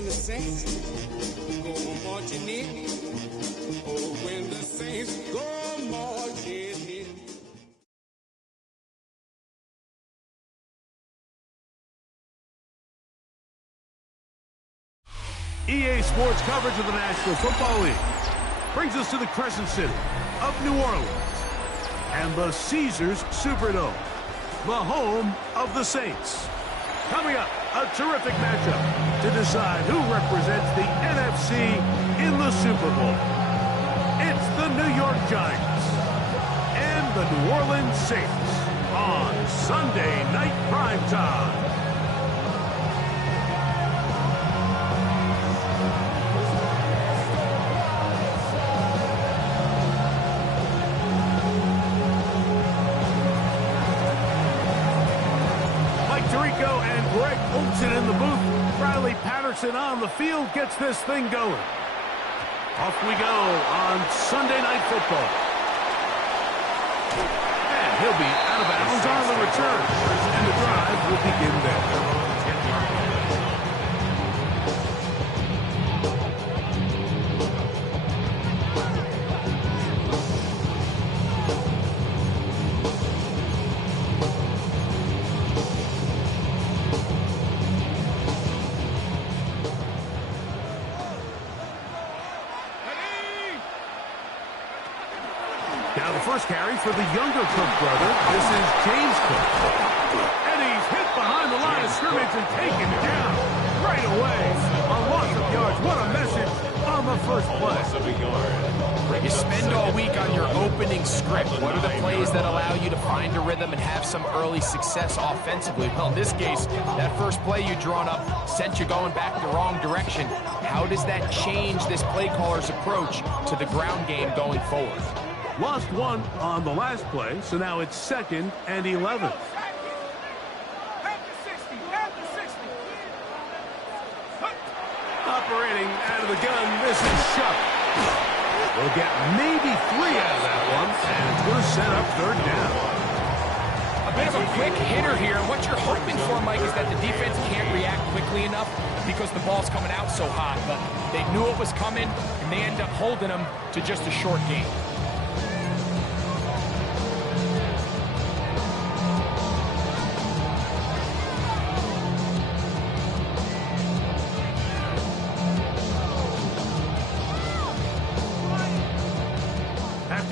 when the saints go marching in. Oh, when the saints go marching in. EA Sports coverage of the National Football League brings us to the Crescent City of New Orleans and the Caesars Superdome, the home of the Saints. Coming up, a terrific matchup to decide who represents the NFC in the Super Bowl. It's the New York Giants and the New Orleans Saints on Sunday Night Primetime. In the booth, Riley Patterson on the field gets this thing going. Off we go on Sunday Night Football. And he'll be out of bounds on the return. And the drive will begin there. Now the first carry for the younger Cook brother. This is James Cook. And he's hit behind the line of scrimmage and taken down right away. A loss of yards. What a message on the first play. You spend all week on your opening script. What are the plays that allow you to find a rhythm and have some early success offensively? Well, in this case, that first play you drawn up sent you going back the wrong direction. How does that change this play caller's approach to the ground game going forward? Lost one on the last play, so now it's 2nd and 11. Operating out of the gun, this is Shuck. We'll get maybe 3 out of that one, and it's going to set up 3rd down. A bit of a quick hitter here, and what you're hoping for, Mike, is that the defense can't react quickly enough because the ball's coming out so hot, but they knew it was coming, and they end up holding them to just a short game.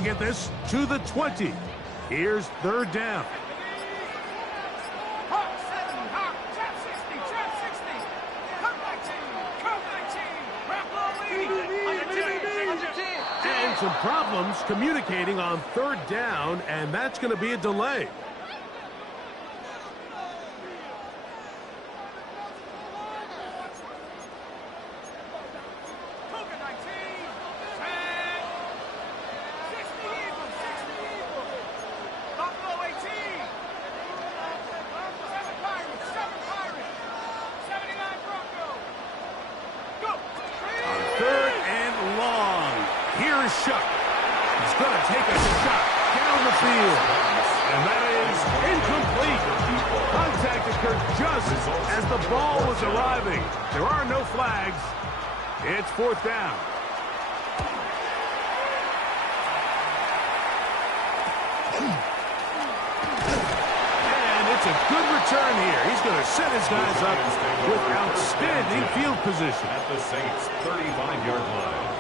Get this to the 20. Here's 3rd down. And some problems communicating on 3rd down, and that's going to be a delay. Shuck. He's going to take a shot down the field. And that is incomplete. Contact occurred just as the ball was arriving. There are no flags. It's 4th down. And it's a good return here. He's going to set his guys up with outstanding field position. At the Saints' 35-yard line.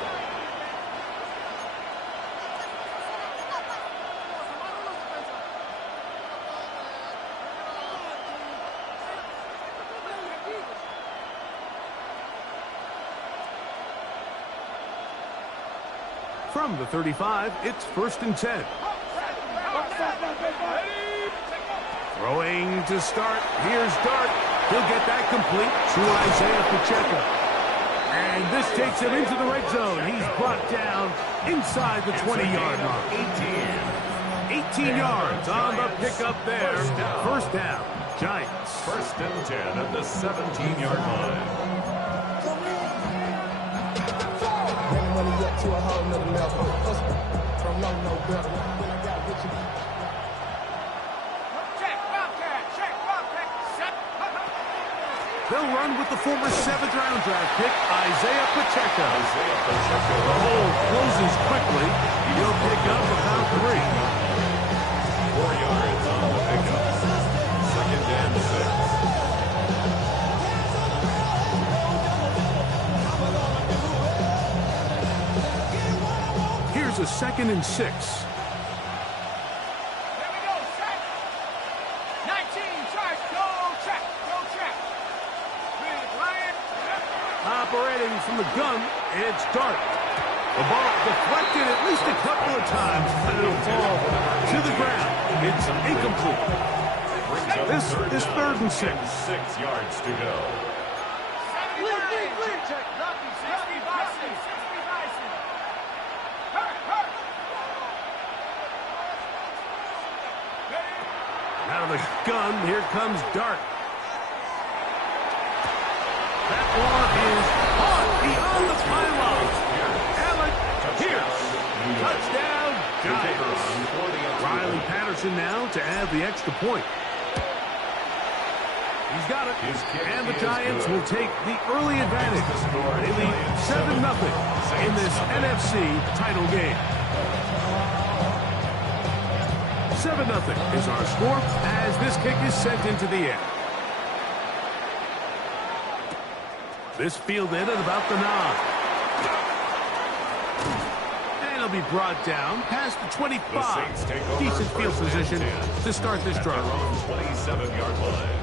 From the 35, it's 1st and 10. Throwing to start. Here's Dart. He'll get that complete to Isaiah Pacheco. And this takes him into the red zone. He's brought down inside the 20-yard mark. 18 yards on the pickup there. 1st down. Giants. 1st and 10 at the 17-yard line. Money up to a whole nother level. From no better. When I got with you. Check, Bobcat. Check, Bobcat. Set. They'll run with the former 7th-round draft pick, Isaiah Pacheco. The hole closes quickly. He'll pick up about 3. 4 yards on the pickup. 2nd and 6. Here's a 2nd and 6. Operating from the gun, it's Dart. The ball deflected at least a couple of times, but it'll fall to the ground. It's incomplete. This is 3rd and 6. 6 yards to go. Out of the gun, here comes Dart. That one is caught beyond the pylon. Allen Pierce. Touchdown, Giants. Riley Patterson now to add the extra point. He's got it. And the Giants will take the early advantage. They lead 7-0 in this NFC title game. 7-0 is our score as this kick is sent into the air. This fielded at about the 9. And it'll be brought down past the 25. Decent field position to start this drive. 27-yard line.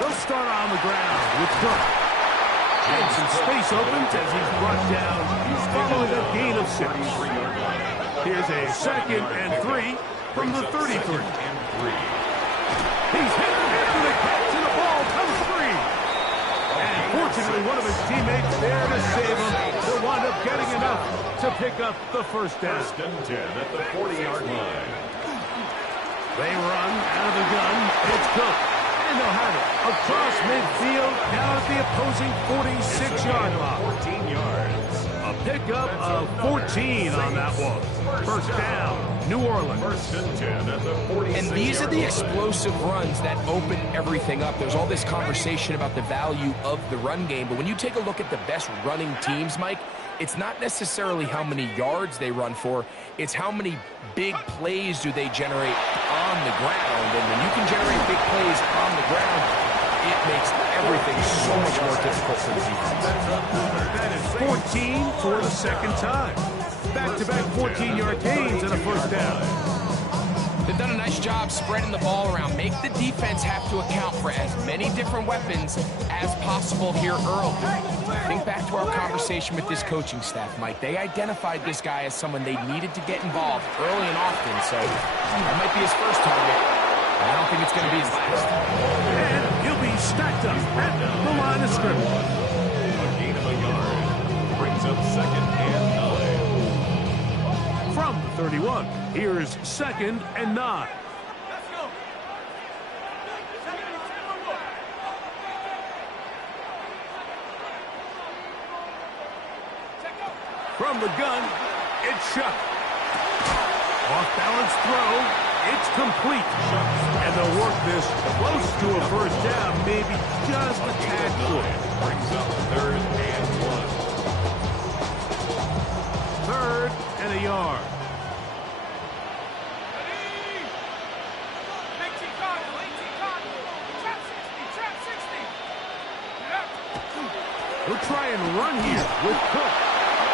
They'll start on the ground with Cook. And some space opens as he's brought down following a gain of 6. Here's a 2nd and 3 from the 33. He's hit after the catch and the ball comes free. And fortunately, one of his teammates there to save him will wind up getting enough to pick up the first down. 1st and 10 at the 40-yard line. They run out of the gun. It's Cook. And they'll have it across midfield down at the opposing 46-yard line. 14 yards. A pickup of 14 on that one. First down, New Orleans. 1st and 10 at the 46-yard line. And these are the explosive runs that open everything up. There's all this conversation about the value of the run game, but when you take a look at the best running teams, Mike, it's not necessarily how many yards they run for, it's how many big plays do they generate on the ground. And when you can generate big plays on the ground, it makes everything so much more difficult for the defense. That is 14 for the 2nd time. Back-to-back 14-yard gains and a first down. They've done a nice job spreading the ball around. Make the defense have to account for as many different weapons as possible here early. Think back to our conversation with this coaching staff, Mike. They identified this guy as someone they needed to get involved early and often, so that might be his first target. I don't think it's going to be his last. And he'll be stacked up at the line of scrimmage. A gain of a yard brings up 2nd and 9. From the 31, here's 2nd and 9. From the gun, it's shot. Off-balance throw, it's complete. And they'll work this close to a first down, maybe just a tad short. Brings up 3rd and 1. 3rd and a yard. We'll try and run here with Cook.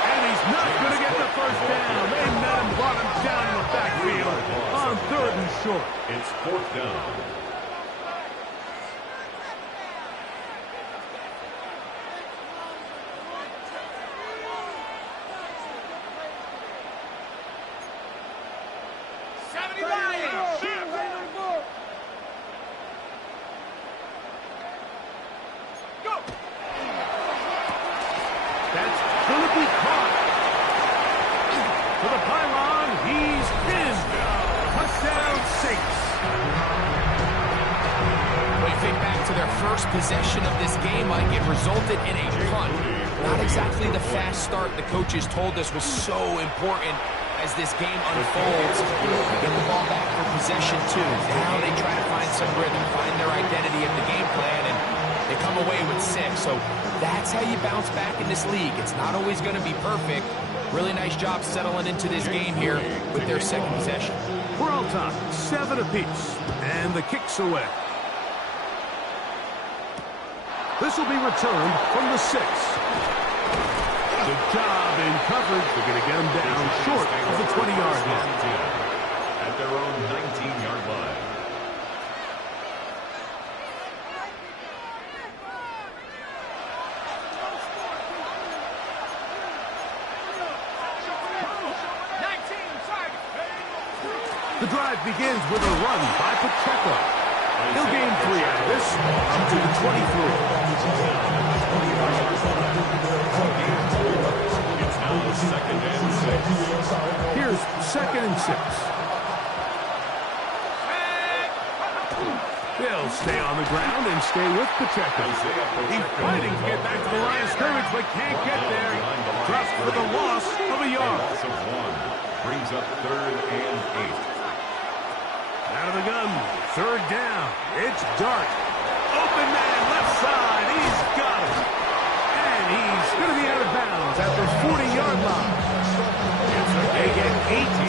And he's not going to get the first down. They met him, brought him down in the backfield on 3rd and short. It's 4th down. That's going to be caught for the Pirates. their first possession of this game, Mike, it resulted in a punt. Not exactly the fast start the coaches told us was so important as this game unfolds. They get the ball back for possession 2. Now they try to find some rhythm, find their identity of the game plan, and they come away with 6. So that's how you bounce back in this league. It's not always going to be perfect. Really nice job settling into this game here with their second possession. We're all tied, 7 apiece, and the kick's away. This will be returned from the 6. Good job in coverage. They're going to get him down short of the 20-yard line. At their own 19-yard line. The drive begins with a run by Pacheco. He'll gain 3 out of this, up to the 23. It's now 2nd and 6. Here's 2nd and 6. They'll stay on the ground and stay with Pacheco. He's fighting to get back to the line of scrimmage, but can't get there. Drops for the loss of a yard. Loss of 1 brings up 3rd and 8. Out of the gun, 3rd down. It's Dart. Open man, left side. He's got it. And he's going to be out of bounds at the 40-yard line. They get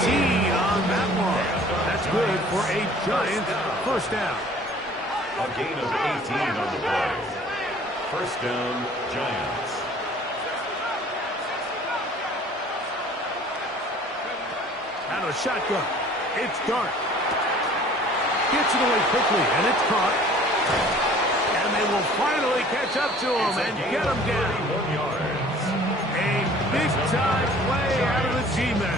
18 on that one. That's good for a giant first down. A gain of 18 on the play. First down, Giants. Out of a shotgun. It's Dart. Gets it away quickly, and it's caught. And they will finally catch up to him and get him down. A big-time play out of the G-men.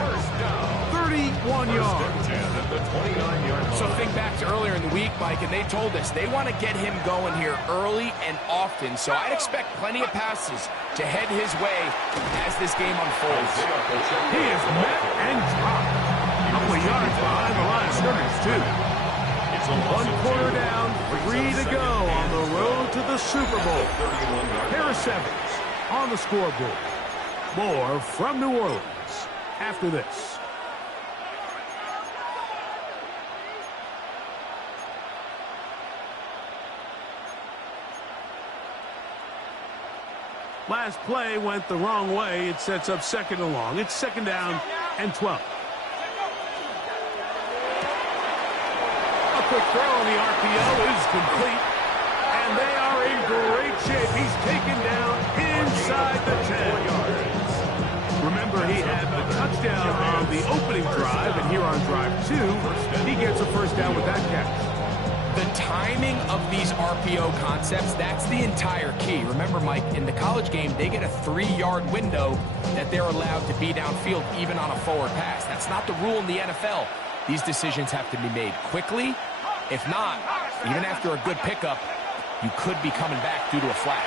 31 yards. So think back to earlier in the week, Mike, and they told us they want to get him going here early and often. So I'd expect plenty of passes to head his way as this game unfolds. He is met and dropped. A couple of yards behind the line of scrimmage, too. 1 quarter down, 3 to go on the road to the Super Bowl. Harris Evans on the scoreboard. More from New Orleans after this. Last play went the wrong way. It sets up 2nd and long. It's 2nd down and 12. Quick throw on the RPO is complete, and they are in great shape. He's taken down inside the 10. Remember, he had the touchdown on the opening drive, and here on drive 2, he gets a first down with that catch. The timing of these RPO concepts, that's the entire key. Remember, Mike, in the college game, they get a 3-yard window that they're allowed to be downfield even on a forward pass. That's not the rule in the NFL. These decisions have to be made quickly. If not, even after a good pickup, you could be coming back due to a flag.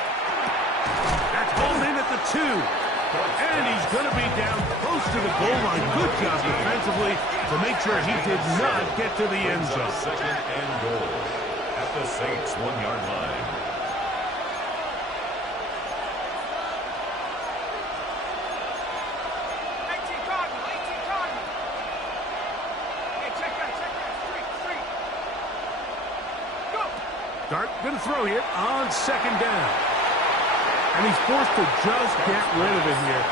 That's hauled in at the 2. And he's going to be down close to the goal line. Good job defensively to make sure he did not get to the end zone. 2nd and goal at the Saints' 1-yard line. Dart going to throw here on 2nd down. And he's forced to just get rid of it here.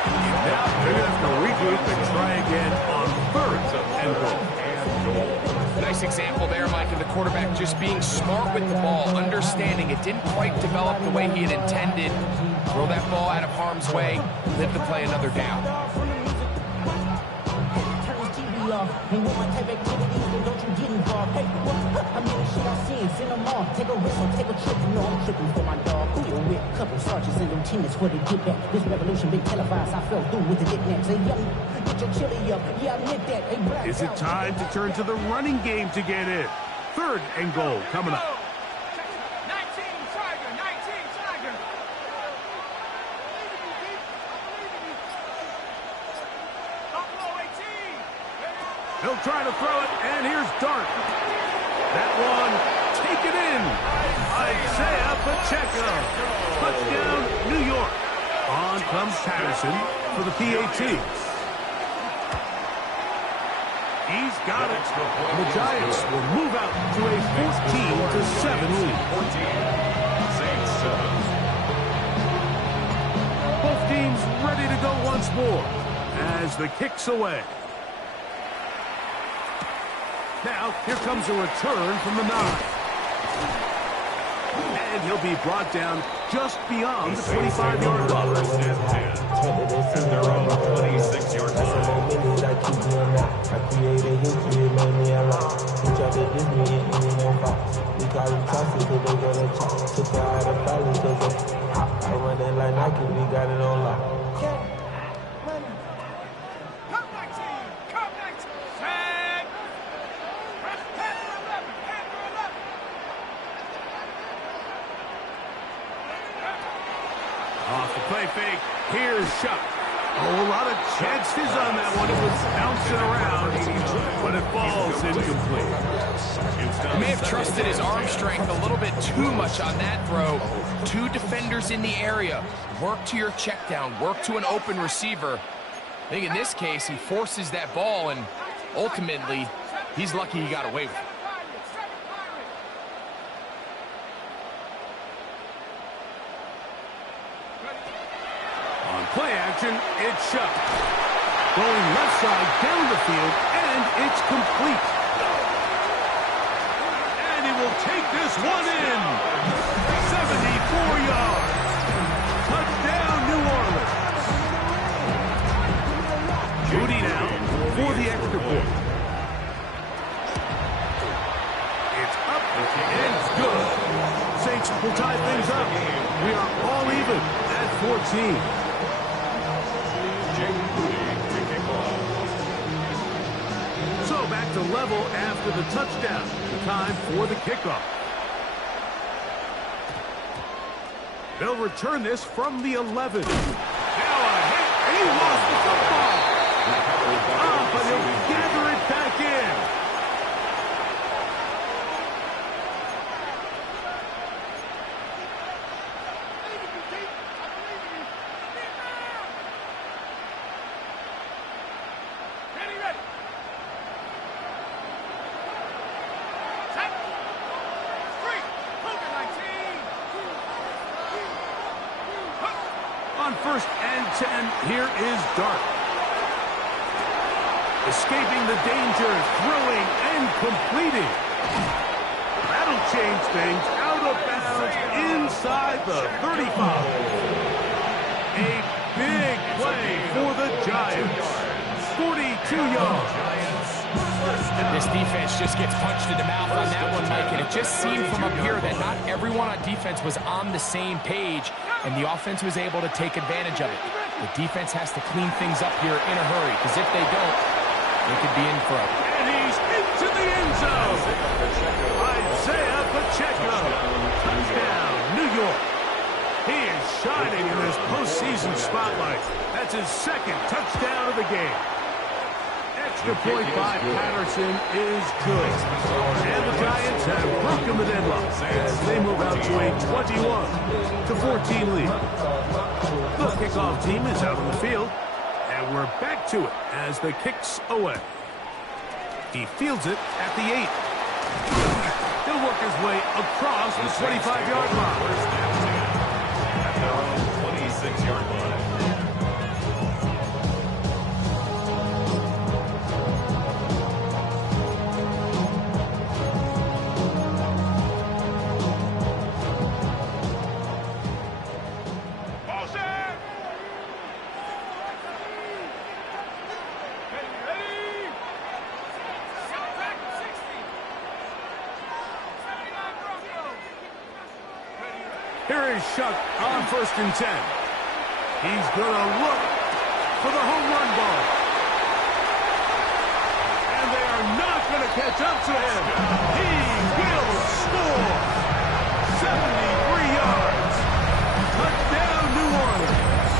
Now they're going to have to regroup and try again on 3rd and goal. Nice example there, Mike, of the quarterback just being smart with the ball, understanding it didn't quite develop the way he had intended. Throw that ball out of harm's way, live to play another down. And with my type activities, then don't you get involved. Hey, what? I mean, shit I seen, send them all. Take a risk or take a trip. You know I'm tripping for my dog. Who you with? Couple sergeants and lieutenants for the get back. This revolution been televised. I fell through with the knickknacks. Hey, yo, get your chili up. Yeah, I admit that. Hey, black Is it time to turn to the running game to get in? 3rd and goal coming up. He'll try to throw it, and here's Dart. That one take it in. Isaiah Pacheco. Touchdown, New York. On comes Patterson for the PAT. He's got it. The Giants will move out to a 14-7 lead. Both teams ready to go once more as the kick's away. Now, here comes a return from the 9. And he'll be brought down just beyond the 25-yard line. At their own 26-yard line. Off the play fake, here's Shuck. Oh, a lot of chances on that one. It was bouncing around, but it falls incomplete. He may have trusted his arm strength a little bit too much on that throw. 2 defenders in the area. Work to your check down. Work to an open receiver. I think in this case, he forces that ball, and ultimately, he's lucky he got away with it. Play action, it's Shuck. Going left side down the field, and it's complete. And he will take this one in. 74 yards. Touchdown, New Orleans. Moody now for the extra point. It's up, and it's good. Saints will tie things up. We are all even at 14. So back to level after the touchdown. Time for the kickoff. They'll return this from the 11. Now a hit, and he lost the football. Oh, but he'll gather it back in. On 1st and 10, here is Dart. Escaping the danger, throwing and completing. That'll change things. Out of bounds inside the 35. A big play for the Giants. 42 yards. This defense just gets punched in the mouth on that one, Mike, and it just seemed from up here that not everyone on defense was on the same page, and the offense was able to take advantage of it. The defense has to clean things up here in a hurry, because if they don't, they could be in for it. And he's into the end zone. Isaiah Pacheco. Touchdown, New York. He is shining in this postseason spotlight. That's his 2nd touchdown of the game. Extra point by Patterson is good. And the Giants have broken the deadlock as they move out to a 21-14 lead. The kickoff team is out on the field, and we're back to it as the kick's away. He fields it at the 8. He'll work his way across the 25-yard line. At their own 26-yard line. Here is Shuck on 1st and 10. He's going to look for the home run ball. And they are not going to catch up to him. He will score. 73 yards. Touchdown, New Orleans.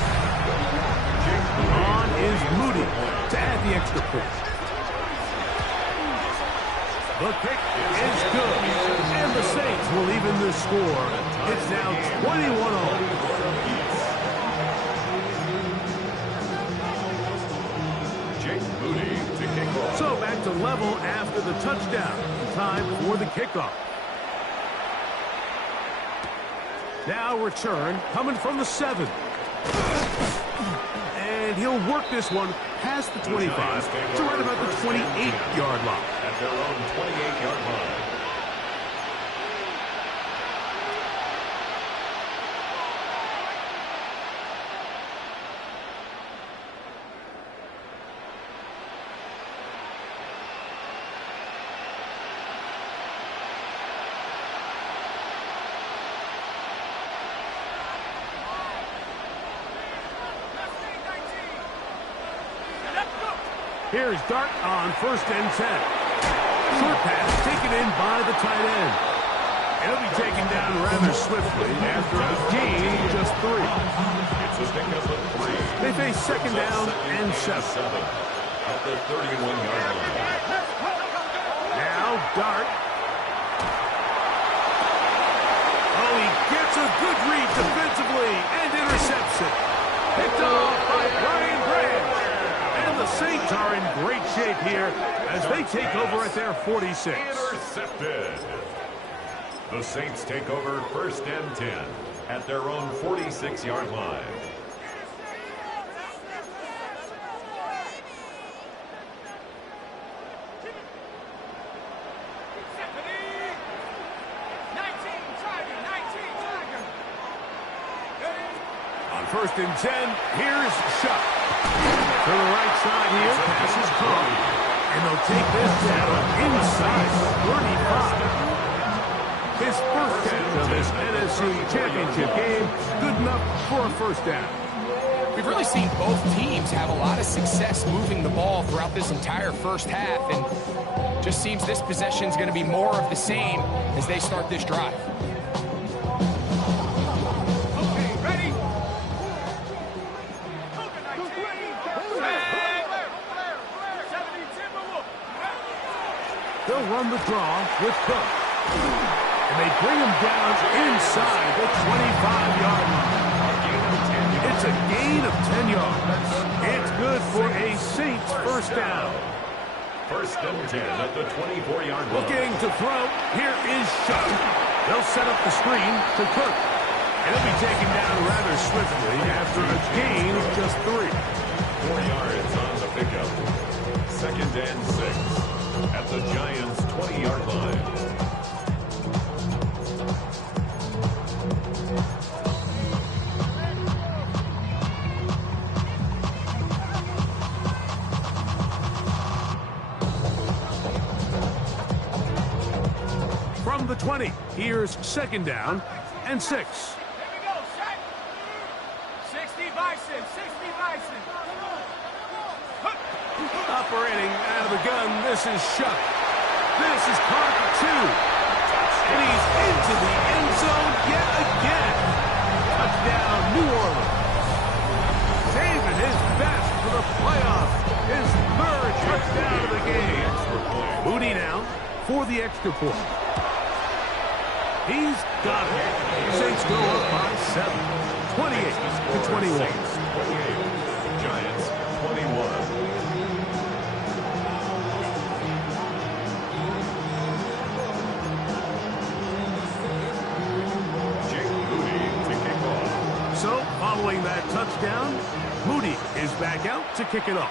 On is Moody to add the extra point. The kick is good, and the Saints will even this score. It's now 21-all. So back to level after the touchdown. Time for the kickoff. Now return coming from the 7. And he'll work this one past the 25 to right about the 28-yard line. At their own 28-yard line. Here's Dart on 1st and 10. Short pass taken in by the tight end. It'll be taken down rather swiftly after a gain of just 3. It's a pickup of 3. They face 2nd down and 7. At the 31-yard line. Now Dart. Oh, he gets a good read defensively and intercepts it. Picked off by Brian Branch. And the Saints are in great shape here as they take over at their 46. Intercepted. The Saints take over 1st and 10 at their own 46-yard line. On 1st and 10, here's Shuck. To the right side here, pass is caught. And they'll take this down inside the 35. His first catch of this NFC Championship game, good enough for a 1st down. We've really seen both teams have a lot of success moving the ball throughout this entire first half, and just seems this possession is going to be more of the same as they start this drive. They'll run the draw with Cook. And they bring him down inside the 25-yard line. It's a gain of 10 yards. It's good for a Saints 1st down. 1st and 10 at the 24-yard line. Looking to throw. Here is Shuck. They'll set up the screen to Cook. And he'll be taken down rather swiftly after a gain of just 3. 4 yards on the pickup. 2nd and 6. At the Giants' 20-yard line. From the 20, here's 2nd down and 6. Here we go, set. 60 Bison, 60 Bison. Operating out of the gun, this is Shuck. This is Carter 2. And he's into the end zone yet again. Touchdown, New Orleans. Saving his best for the playoffs. His 3rd touchdown of the game. Moody now for the extra point. He's got it. Saints go up by 7. 28-21. Giants 21. So, following that touchdown, Moody is back out to kick it off.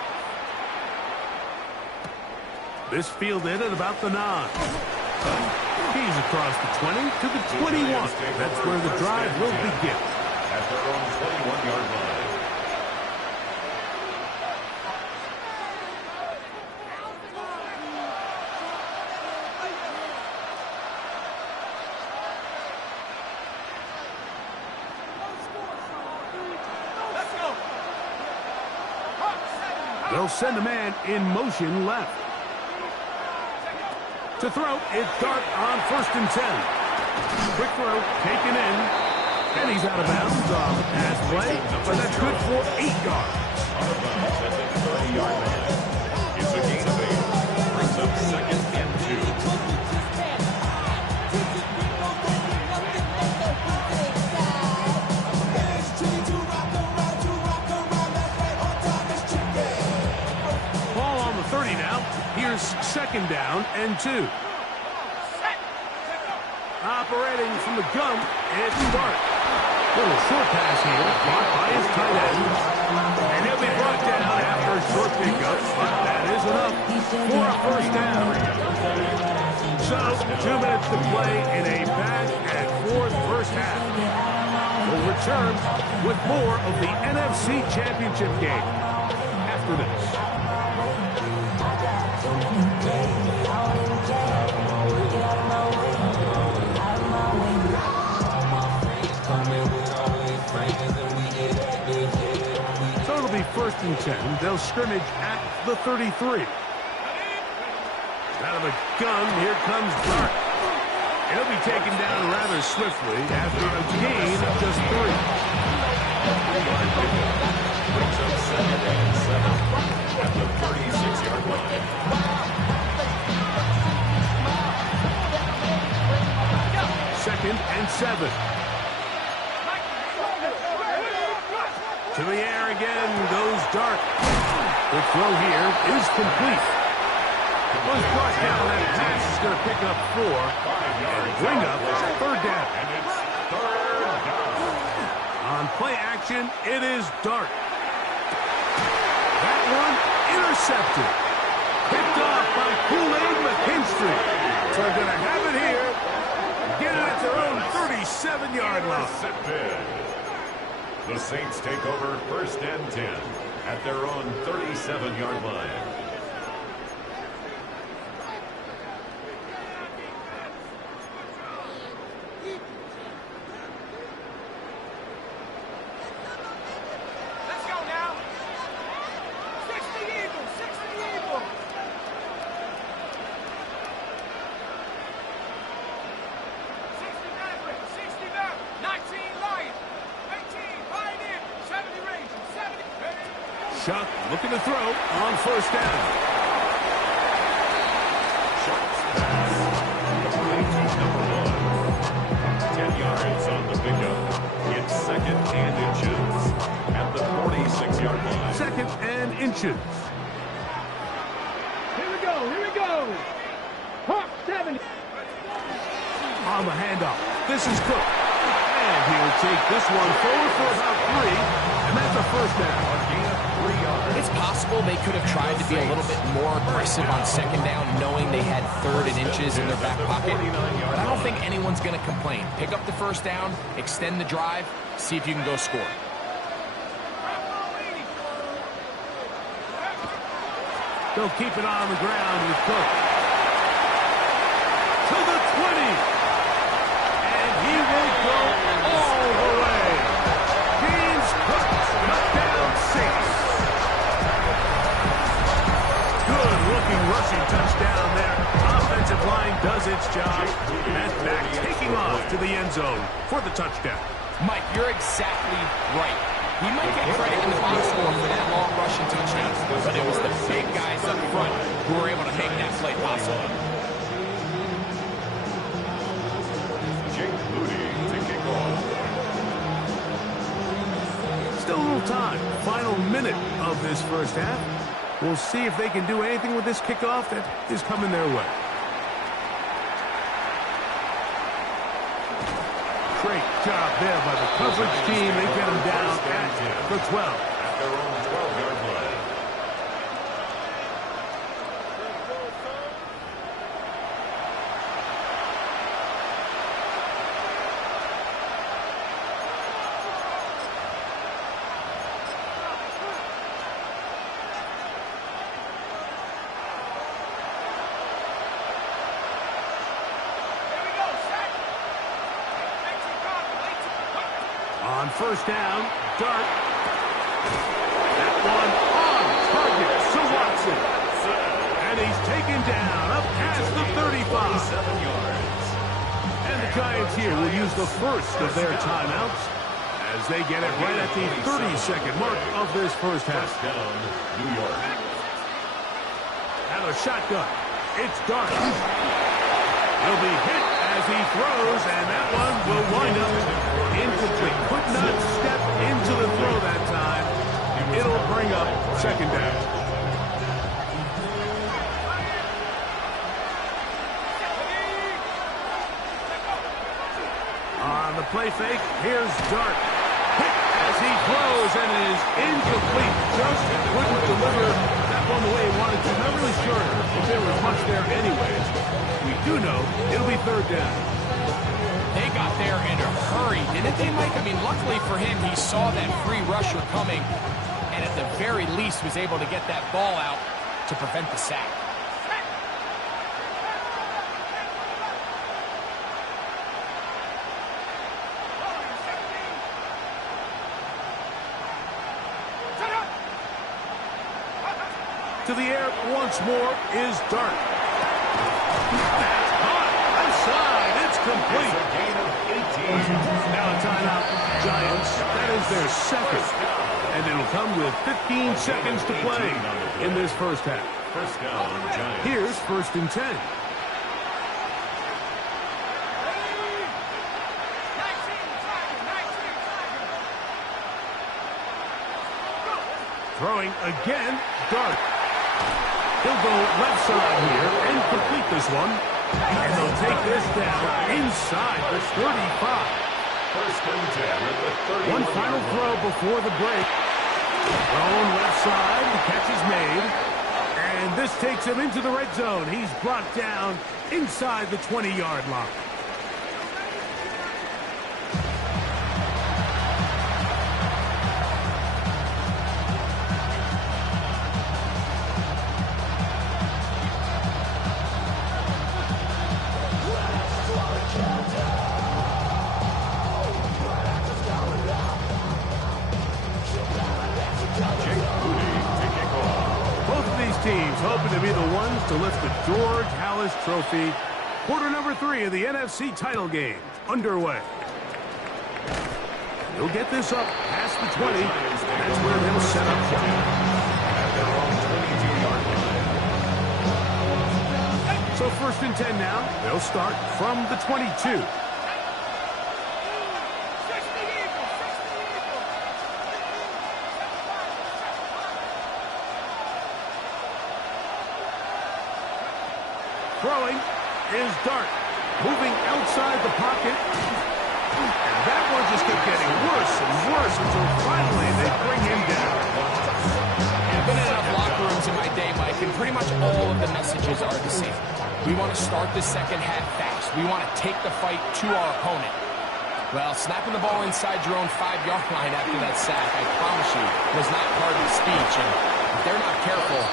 This fielded at about the 9. He's across the 20 to the 21. That's where the drive will begin. At their own 21-yard line. They'll send a man in motion left. To throw, it's Dart on 1st and 10. Quick throw, taken in. And he's out of bounds off the pass play. But that's good for 8 yards. Out of bounds at the 30-yard line. It's a gain of 8. Brings up 2nd and 2. Here's second down and 2. Operating from the gun, it's Dart. Little short pass here, caught by his tight end. And he'll be brought down after a short pickup, but that is enough for a first down. So, 2 minutes to play in a back-and-forth first half. We'll return with more of the NFC Championship game after this. So it'll be 1st and 10. They'll scrimmage at the 33. Out of the gun, here comes Dart. He'll be taken down rather swiftly after a gain of just 3. Brings up 2nd and 7 at the 36-yard line. Second and 7. To the air again goes Dart. The throw here is complete. Was brought down. That pass is going to pick up 4 and bring up 3rd down. And it's 3rd down. On play action, it is Dart. That one intercepted. Picked off by Kool-Aid McKinstry. So they're going to have it here. Get it at their own 37-yard line. Intercepted. The Saints take over 1st and 10 at their own 37-yard line. Chuck looking to throw on 1st down. Chuck's pass complete to number 1. 10 yards on the pickup. It's 2nd and inches at the 46-yard line. 2nd and inches. Here we go. Hawk 70. On the handoff, this is Cook. And he'll take this one forward for about 3, and that's a 1st down. It's possible they could have tried to be a little bit more aggressive on 2nd down, knowing they had 3rd and inches in their back pocket. But I don't think anyone's going to complain. Pick up the 1st down, extend the drive, see if you can go score. They'll keep it on the ground with Cook. To the 20. And he will go all the way. James Cook cut down 6. Good-looking rushing touchdown there. Offensive line does its job. And back taking off to the end zone for the touchdown. Mike, you're exactly right. He might get credit in the box score for that long rushing touchdown, but it was the big guys up front who were able to make that play possible. Jake Moody to kick off. Still a little time. Final minute of this first half. We'll see if they can do anything with this kickoff that is coming their way. Great job there by the coverage team. They get him down at the 12. At their own 12-yard line. On 1st down, Dart. That one on target to Watson. And he's taken down up past the 35. 7 yards. And the Giants here will use the first of their timeouts as they get it right at the 30-second mark of this first half. First down, New York. And a shotgun. It's Dart. He'll be hit as he throws, and that one will wind up incomplete. Could not step into the throw that time. It'll bring up 2nd down. play fake. Here's Dart. Hit as he throws and is incomplete. Just couldn't deliver that one the way he wanted to. Not really sure if there was much there anyways. We do know it'll be third down. They got there in a hurry, didn't they, Mike? I mean, luckily for him, he saw that free rusher coming and at the very least was able to get that ball out to prevent the sack. To the air once more is Dart. That's hot. Left side. It's complete. It's a gain of 18. Now a timeout. Giants. That is their second. And it'll come with 15 seconds to play in this first half. First down, Giants. Here's 1st and 10. Throwing again, Dart. He'll go left side here and complete this one. And they'll take this down inside the 35. First and 10 at the 30. One final throw before the break. Thrown left side, the catch is made. And this takes him into the red zone. He's brought down inside the 20-yard line. Teams hoping to be the ones to lift the George Halas Trophy. Quarter number 3 of the NFC title game underway. He'll get this up past the 20. That's where they'll set up shop. At their own 22-yard line. So 1st and 10 now. They'll start from the 22. Throwing is Dart. Moving outside the pocket. And that one just kept getting worse and worse until finally they bring him down. I've been in enough locker rooms in my day, Mike, and pretty much all of the messages are the same. We want to start the second half fast. We want to take the fight to our opponent. Well, snapping the ball inside your own 5-yard line after that sack, I promise you, was not part of the speech. And if they're not careful,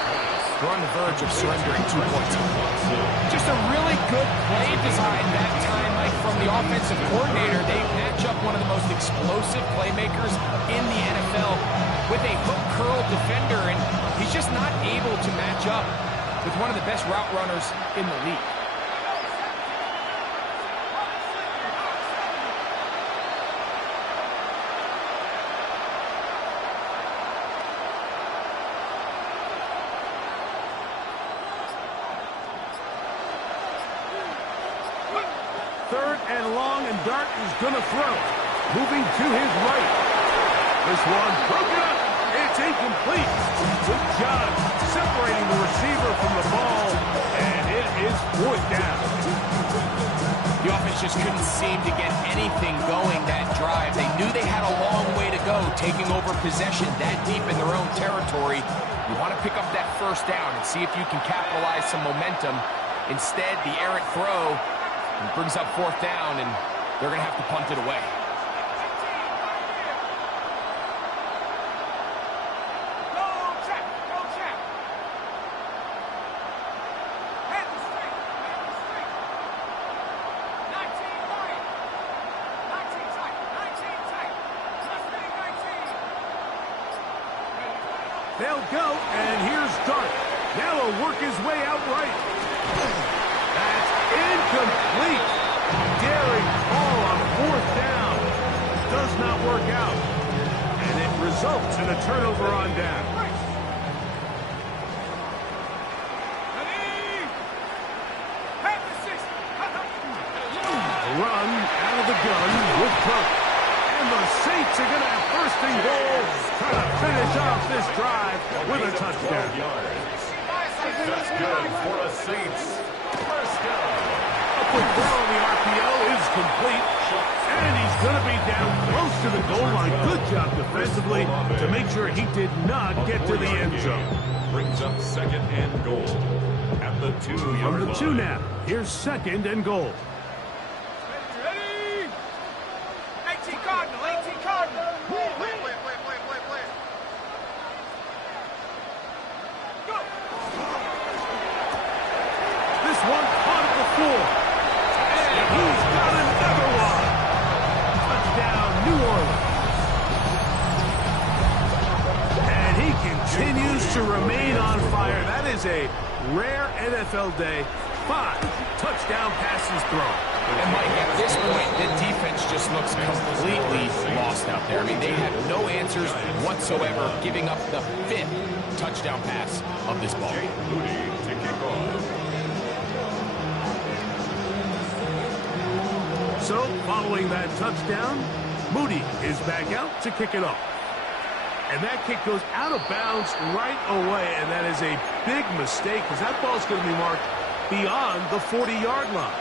we're on the verge of surrendering 2 points. Just a really good play design that time, Mike, from the offensive coordinator. They match up one of the most explosive playmakers in the NFL with a hook curl defender, and he's just not able to match up with one of the best route runners in the league. Third and long, and Dart is going to throw. Moving to his right. This one broken up. It's incomplete. Good job separating the receiver from the ball, and it is 4th down. The offense just couldn't seem to get anything going that drive. They knew they had a long way to go, taking over possession that deep in their own territory. You want to pick up that first down and see if you can capitalize some momentum. Instead, the errant throw brings up 4th down, and they're going to have to punt it away. They'll go, and here's Dart. Now he'll work his way out right. That's incomplete. Daring ball on 4th down. Does not work out. And it results in a turnover on down. Run out of the gun with Cook. And the Saints are going to have 1st and goal. Trying to finish off this drive with a touchdown. That's good for a Saints. First down. A quick throw on the RPO is complete. And he's going to be down close to the goal line. Good job defensively to make sure he did not get to the end zone. Brings up second and goal at the 2-yard line. From the 2 now. Here's second and goal. Ready? 18 Cardinal, 18 Cardinal. Wait. Go. This one caught at the 4. And he's got another one. Touchdown, New Orleans. And he continues to remain on fire. That is a rare NFL day. 5 touchdown passes thrown. And Mike, at this point, the defense just looks completely lost out there. I mean, they have no answers whatsoever, giving up the 5th touchdown pass of this ball. Moody to kick off. So, following that touchdown, Moody is back out to kick it off. And that kick goes out of bounds right away, and that is a big mistake because that ball's going to be marked beyond the 40-yard line.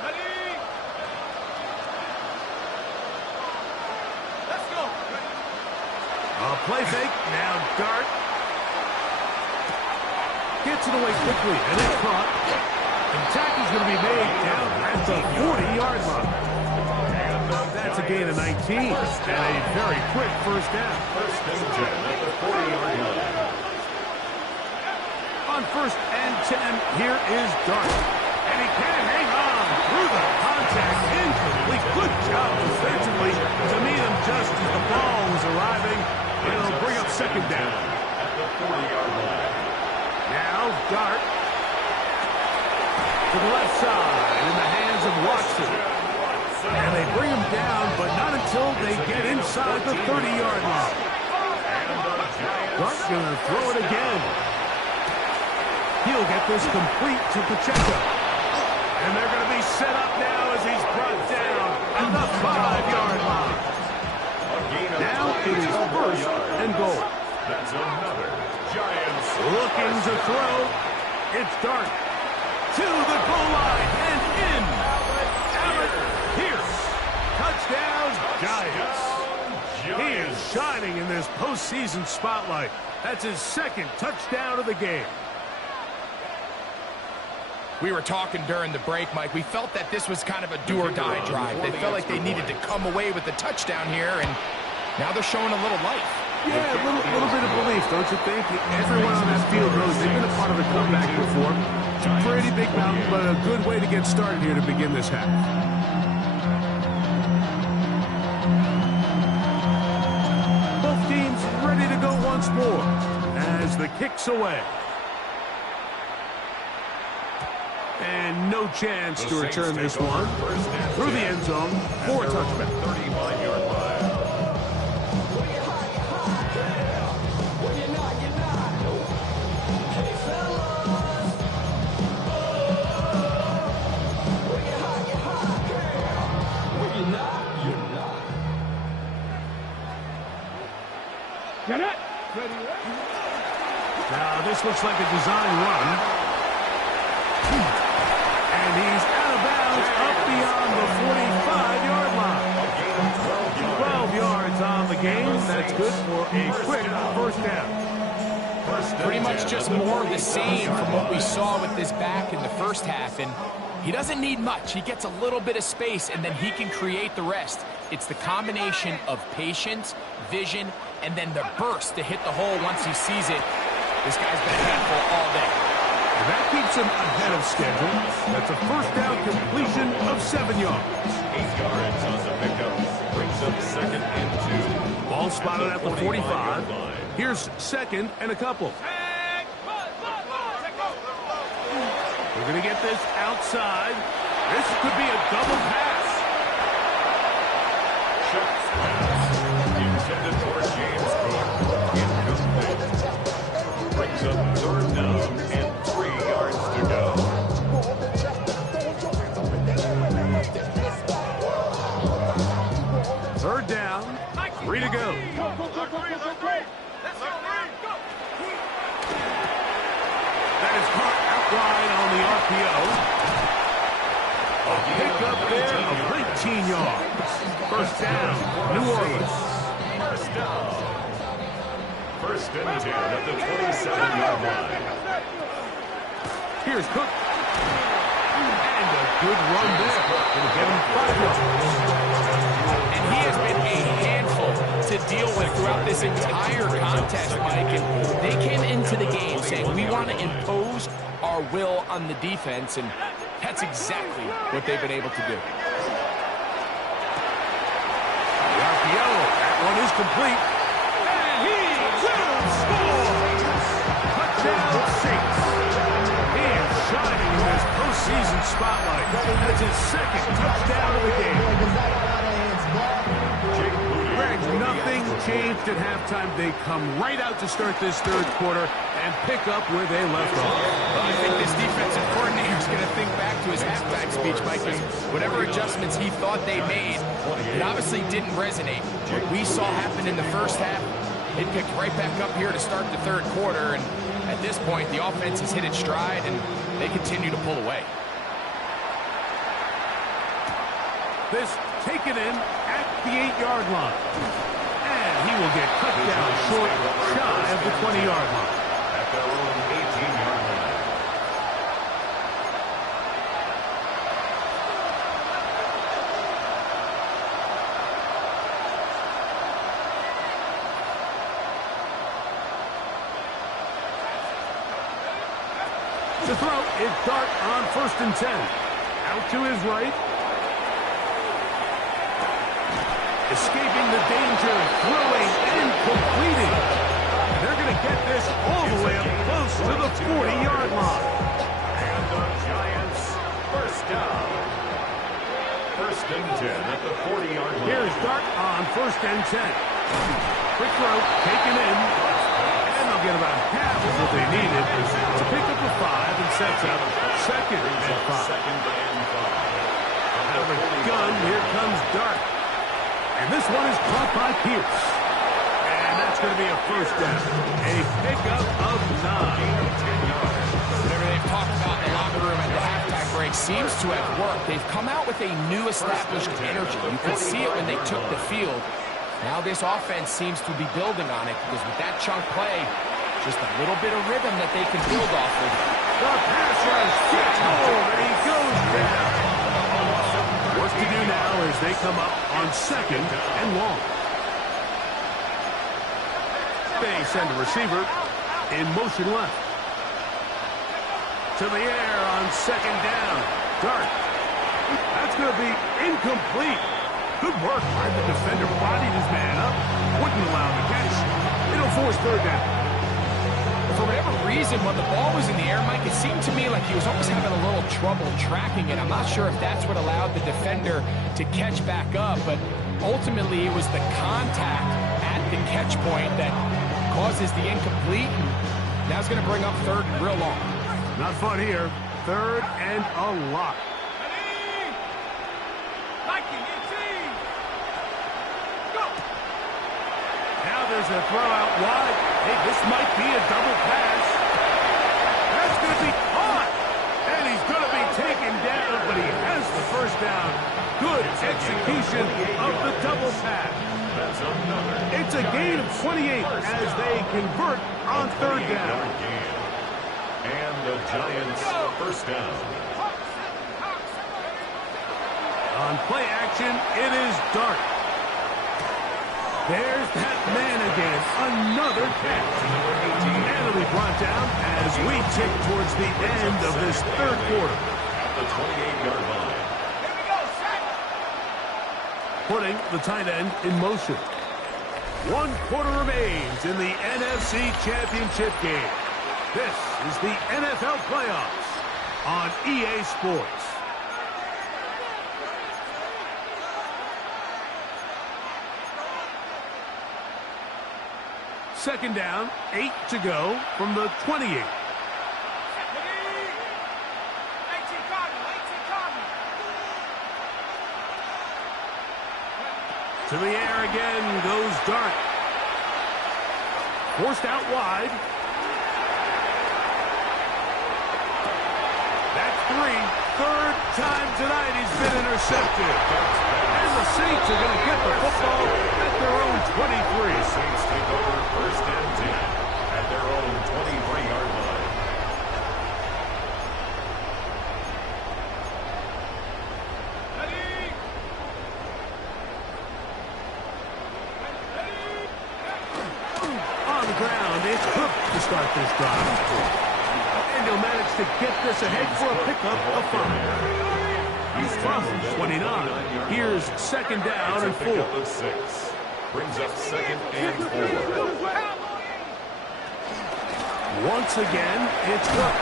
Ready? Let's go. A play fake, now Dart. Gets it away quickly, and it's caught. And tackle's going to be made down at the 40-yard line. That's a gain of 19, and a very quick first down. First and 10 at the 40-yard line. On first and 10, here is Dart. And he can't hang on through the contact. Incomplete. Good job defensively to meet him just as the ball was arriving. And it'll bring up second down. At the 40-yard line. Now Dart to the left side in the hands of Watson. And they bring him down, but not until they get inside the 30-yard line. Dart's going to throw it again. He'll get this complete to Pacheco. And they're going to be set up now as he's brought down at the 5-yard line. Now it is first and goal. That's another Giants. Looking to throw. It's Dart to the goal line and in. Alec Pierce. Touchdown, Giants. He is shining in this postseason spotlight. That's his second touchdown of the game. We were talking during the break, Mike. We felt that this was kind of a do-or-die drive. They felt like they needed to come away with the touchdown here, and now they're showing a little life. Yeah, a little bit of belief, don't you think? Everyone on that field knows they've been a part of a comeback before. It's a pretty big mountain, but a good way to get started here to begin this half. Both teams ready to go once more as the kick's away. And no chance to return this one through the end zone for a touchdown. 35-yard line. Get it. Now this looks like a design run. And he's out of bounds up beyond the 45-yard line. 12 yards on the game. That's good for a quick first down. Pretty much just more of the same from what we saw with this back in the first half. And he doesn't need much. He gets a little bit of space, and then he can create the rest. It's the combination of patience, vision, and then the burst to hit the hole once he sees it. This guy's been a handful all day. And that keeps him ahead of schedule. That's a first down completion of 7 yards. 8 yards on the pickup. Brings up second and 2. Ball spotted at the 45. Here's second and a couple. We're going to get this outside. This could be a double pass. Chuck's pass. Intended for James Cook. Incomplete. Brings up third down and 3 yards to go. Third down. 3 to go. That is caught out wide on the up there of 19 yards. First down, New Orleans. First down. First and 10 at the 27-yard line. Here's Cook. And a good run there. It'll get him 5 yards. And he has been a handful to deal with throughout this entire contest, Mike. And they came into the game saying, we want to impose our will on the defense, and that's exactly what they've been able to do. The RPO, that one is complete. And he will score! Touchdown, Saints. He is shining in this postseason spotlight. That's his second touchdown of the game. Greg, nothing changed at halftime. They come right out to start this third quarter and pick up where they left off. Well, I think this defensive coordinator is going to think back to his halftime speech, Mike, because whatever adjustments he thought they made, it obviously didn't resonate. What we saw happen in the first half, it picked right back up here to start the third quarter, and at this point, the offense has hit its stride, and they continue to pull away. This taken in at the 8-yard line. And he will get cut down short, shy of the 20-yard line. At their own 18-yard line. The throw is Dart on 1st and 10. Out to his right. Escaping the danger, throwing and completing. They're going to get this all the way up close to the 40-yard line. And the Giants first down. First and 10 at the 40-yard line. Here's Dart on 1st and 10. Quick throw, taken in. And they'll get about half of what they needed to pick up a 5 and sets up 2nd and 5. Second and 5. Out of the gun, here comes Dart. And this one is caught by Pierce. And that's going to be a first down. A pickup of 9. Whatever they've talked about in the locker room at the halftime break seems to have worked. They've come out with a new established energy. You could see it when they took the field. Now this offense seems to be building on it, because with that chunk play, just a little bit of rhythm that they can build off of. The pass rush gets home, and he goes down. Work to do now as they come up on 2nd and long. They send a receiver in motion left. To the air on 2nd down. Dart. That's going to be incomplete. Good work by the defender. Bodied his man up. Wouldn't allow him to catch. It'll force 3rd down. For whatever reason, when the ball was in the air, Mike, it seemed to me like he was almost having a little trouble tracking it. I'm not sure if that's what allowed the defender to catch back up, but ultimately it was the contact at the catch point that causes the incomplete. Now it's going to bring up 3rd and real long. Not fun here. 3rd and a lot. Now there's a throw out wide. Hey, this might be a double pass. That's going to be caught. And he's going to be taken down, but he has the first down. Good execution of the double pass. That's another. It's a gain of 28 as they convert on 3rd down. And the Giants first down. On play action, it is Dart. There's that man again. Another catch. And it'll be brought down as we tick towards the end of this third quarter. At the 28-yard line. Putting the tight end in motion. 1 quarter remains in the NFC Championship game. This is the NFL Playoffs on EA Sports. Second down, 8 to go from the 28. To the air again goes Dart. Forced out wide. That's 3. Third time tonight he's been intercepted. And the Saints are going to get the football at their own 23. The Saints take over first and 10 at their own 23-yard line. On the ground, it's Cook to start this drive. And he'll manage to get this ahead for a pickup of 5. He's from 29. Here's second down and 4. Pickup of 6. Brings up second and 4. Once again, it's Cook.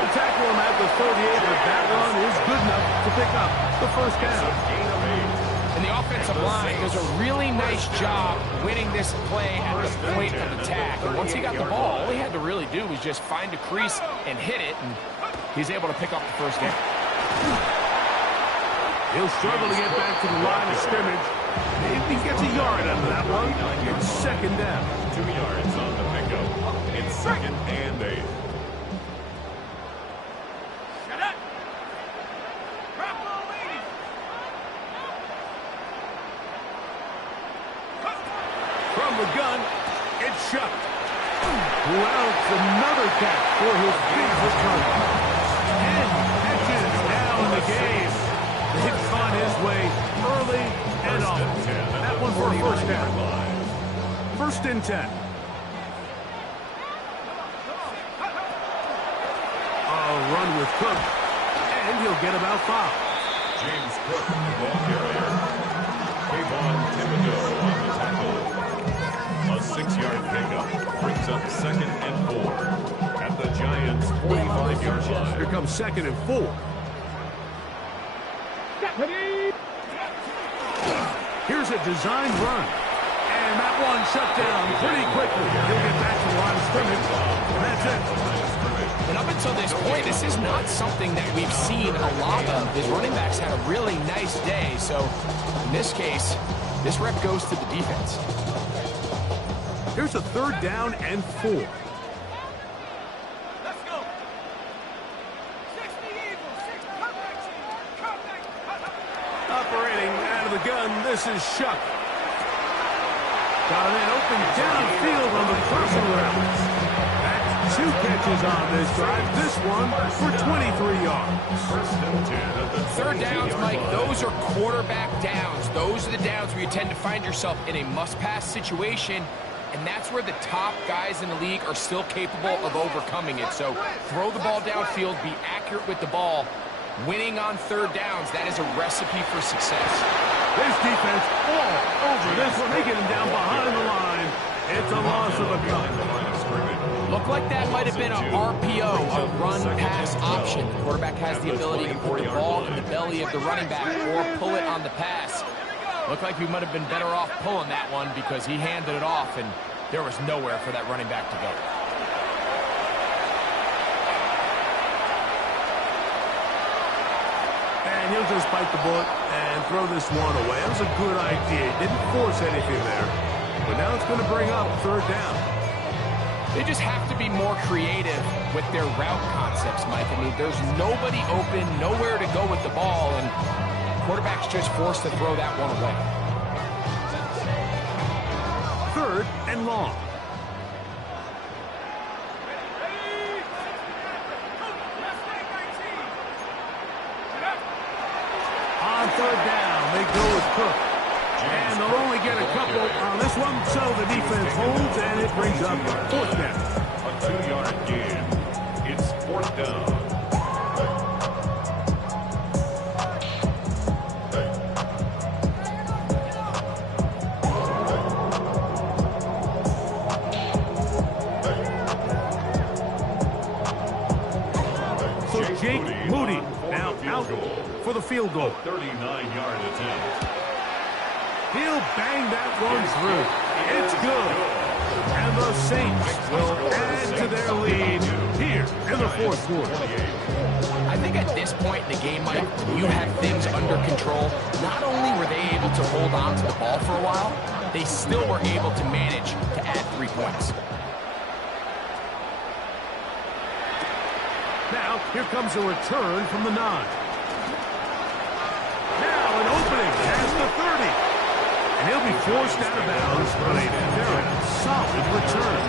The tackle him at the 38, but that one is good enough to pick up the first down. Gain of 8. And the offensive line does a really nice job winning this play at the point of attack. And once he got the ball, all he had to really do was just find a crease and hit it, and he's able to pick up the first down. He'll struggle to get back to the line of scrimmage. If he gets a yard out of that one, it's second down. 2 yards on the pickup. It's second and 8. Shut up! Drop all 80! From the gun, it's Shuck. Well, it's another catch for his big return. 10 catches now in the game. They've gone his way early and often. That one for a first down. First and 10. A run with Cook, and he'll get about 5. James Cook, the ball carrier. Kayvon Thibodeau on the tackle. A 6-yard pickup brings up second and 4 at the Giants' 45-yard line. Here comes second and 4. Here's a designed run. And that one shut down pretty quickly. He'll get back to the line of scrimmage. And that's it. And up until this point, this is not something that we've seen a lot of. His running backs had a really nice day. So in this case, this rep goes to the defense. Here's a third down and 4. Let's go! 60 Eagles, 6 comeback team! Comeback! Operating out of the gun, this is Shuck. Got an open downfield on the crossing route. That's 2 catches on this drive. This one for 23 yards. First and 10 at the Third downs, 28-yard Mike, line. those are quarterback downs. Those are the downs where you tend to find yourself in a must-pass situation, and that's where the top guys in the league are still capable of overcoming it. So throw the ball downfield, be accurate with the ball. Winning on third downs, that is a recipe for success. This defense all over this one. They get him down behind the line. It's a loss of a Behind the couple. line of scrimmage. Looked like that might have been a RPO, a run-pass option. The quarterback has the ability to put the ball in the belly of the running back or pull it on the pass. Looked like we might have been better off pulling that one because he handed it off, and there was nowhere for that running back to go. And he'll just bite the bullet and throw this one away. That was a good idea. Didn't force anything there. But now it's going to bring up third down. They just have to be more creative with their route concepts, Mike. I mean, there's nobody open, nowhere to go with the ball, and quarterback's just forced to throw that one away. Third and long. On third down, they go with Cook. And they'll only get a couple on this one, so the defense holds, and it brings up fourth down. A 2-yard gain. It's fourth down. So Jake Moody now out for the field goal. 39-yard attempt. He'll bang that one through. It's good. And the Saints will add to their lead here in the fourth quarter. I think at this point in the game, Mike, when you have things under control, not only were they able to hold on to the ball for a while, they still were able to manage to add 3 points. Now, here comes a return from the 9. Now an opening past the 30. And he'll be forced out of bounds on a very solid return.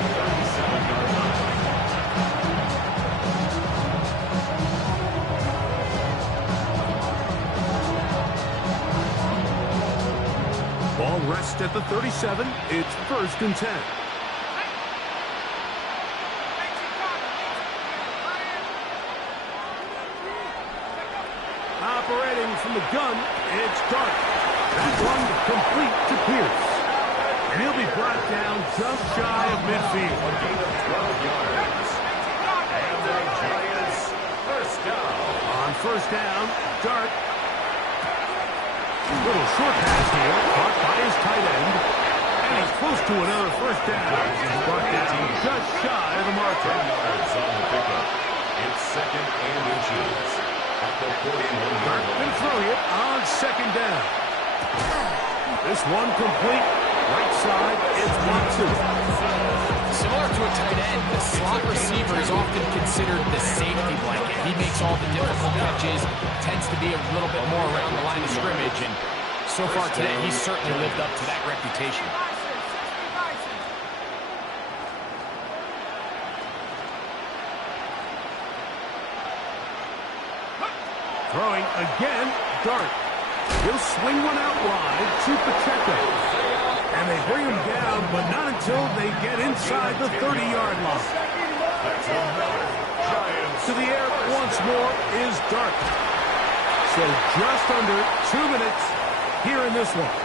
Ball rests at the 37. It's 1st and 10. Operating from the gun, it's Dart. That one complete to Pierce. And he'll be brought down just shy of midfield. A gain of 12 yards. And the Giants first down. On 1st down, Dart. Little short pass here, caught by his tight end. And he's close to another 1st down. He's brought down just shy of the marker. 10 yards on the pickup. It's 2nd and inches. At the 41-yard line. And throw it on 2nd down. This one complete. Right side, it's 1-2. Similar to a tight end, the slot receiver is often considered the safety blanket. He makes all the difficult catches, tends to be a little bit more around the line of scrimmage, and so far today, he's certainly lived up to that reputation. Throwing again, Dart. He'll swing one out wide to Pacheco. And they bring him down, but not until they get inside the 30-yard line. To the air once more is Dart. So just under 2 minutes here in this one.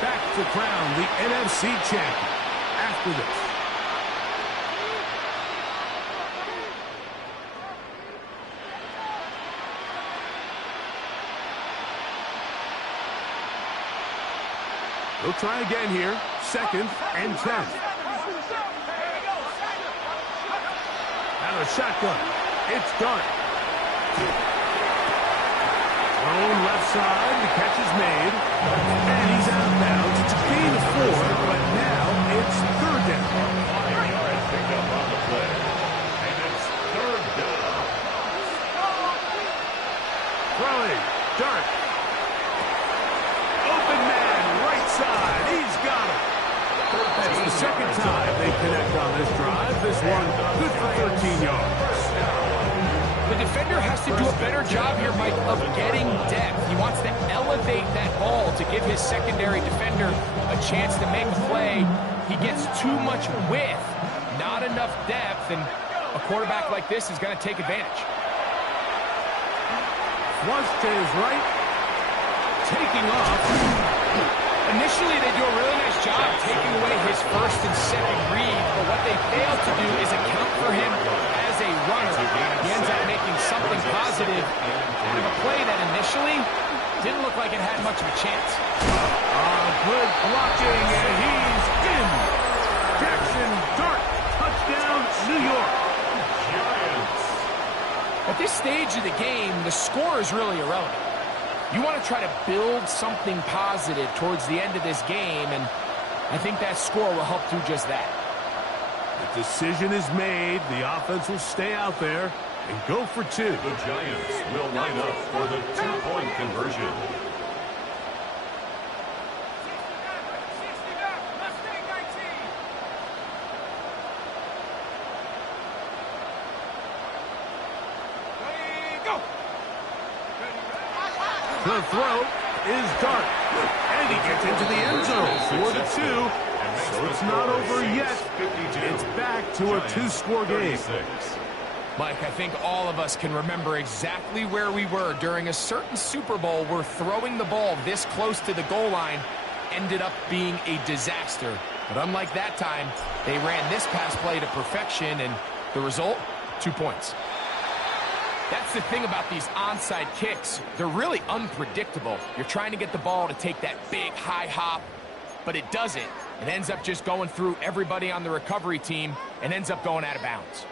Back to crown the NFC champion after this. They'll try again here. 2nd and 10. Out of shotgun. It's Dart. Thrown left side. The catch is made. And he's out of bounds. It's a gain of 4, but now it's 3rd down. 5-yard pickup on the play. And it's 3rd down. Throwing. Dart. Open man. Right side. He's got it. That's the 2nd time they connect on this drive. This one good for 13 yards. The defender has to do a better job here, Mike, of getting depth. He wants to elevate that ball to give his secondary defender a chance to make a play. He gets too much width, not enough depth, and a quarterback like this is going to take advantage. Flush to his right. Taking off. Initially, they do a really nice job taking away his 1st and 2nd read, but what they fail to do is account for him as a runner. He ends up making something positive out of a play that initially didn't look like it had much of a chance. Good blocking, and he's in. Jackson Dart, touchdown, New York. Giants. At this stage of the game, the score is really irrelevant. You want to try to build something positive towards the end of this game, and I think that score will help do just that. The decision is made. The offense will stay out there and go for 2. The Giants will line up for the 2-point conversion. The throw is Dart. And he gets into the end zone for the 2. So it's not over yet. It's back to a 2-score game. Mike, I think all of us can remember exactly where we were during a certain Super Bowl where throwing the ball this close to the goal line ended up being a disaster. But unlike that time, they ran this pass play to perfection, and the result, 2 points. That's the thing about these onside kicks. They're really unpredictable. You're trying to get the ball to take that big high hop, but it doesn't. It ends up just going through everybody on the recovery team and ends up going out of bounds.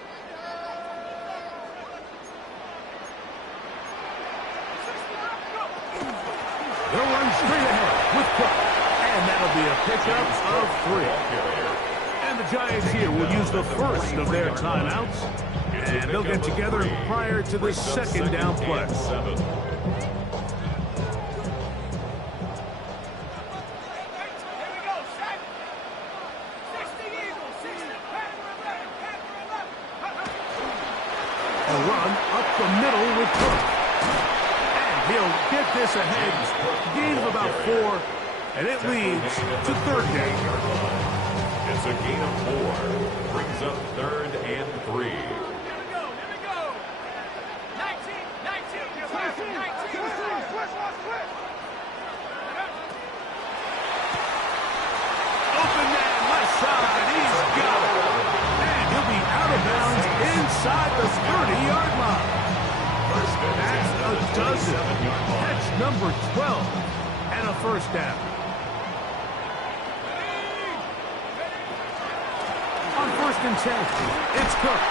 They'll run straight ahead with Cook. And that'll be a pickup of 3. And the Giants here will use the first of their timeouts, and they'll get together prior to the second down play. A run up the middle with Cook. And he'll get this ahead. Gain of about 4, and it leads to third down. It's a gain of 4. Brings up 3rd and 3. Here we go. 19. Open man left side. He's got it. And he'll be out of bounds inside the 30-yard line. That's a dozen. Catch number 12 and a first down. On 1st and 10, it's Cook.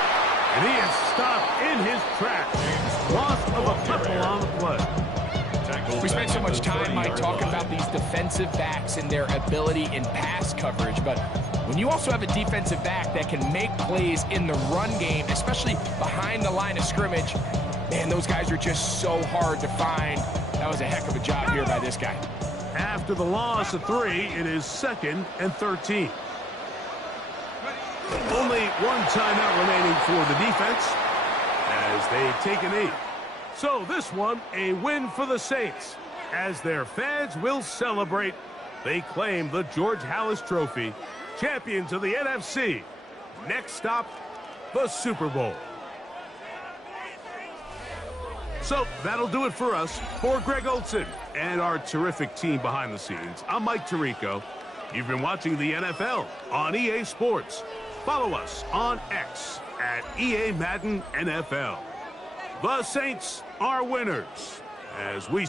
And he is stopped in his tracks. Loss of a couple on the play. We spent so much time, Mike, talking about these defensive backs and their ability in pass coverage, but when you also have a defensive back that can make plays in the run game, especially behind the line of scrimmage, man, those guys are just so hard to find. That was a heck of a job here by this guy. After the loss of 3, it is 2nd and 13. Only one timeout remaining for the defense as they take a knee. So this one, a win for the Saints. As their fans will celebrate, they claim the George Halas Trophy, champions of the NFC. Next stop, the Super Bowl. So that'll do it for us. For Greg Olson and our terrific team behind the scenes, I'm Mike Tirico. You've been watching the NFL on EA Sports. Follow us on X at EA Madden NFL. The Saints are winners as we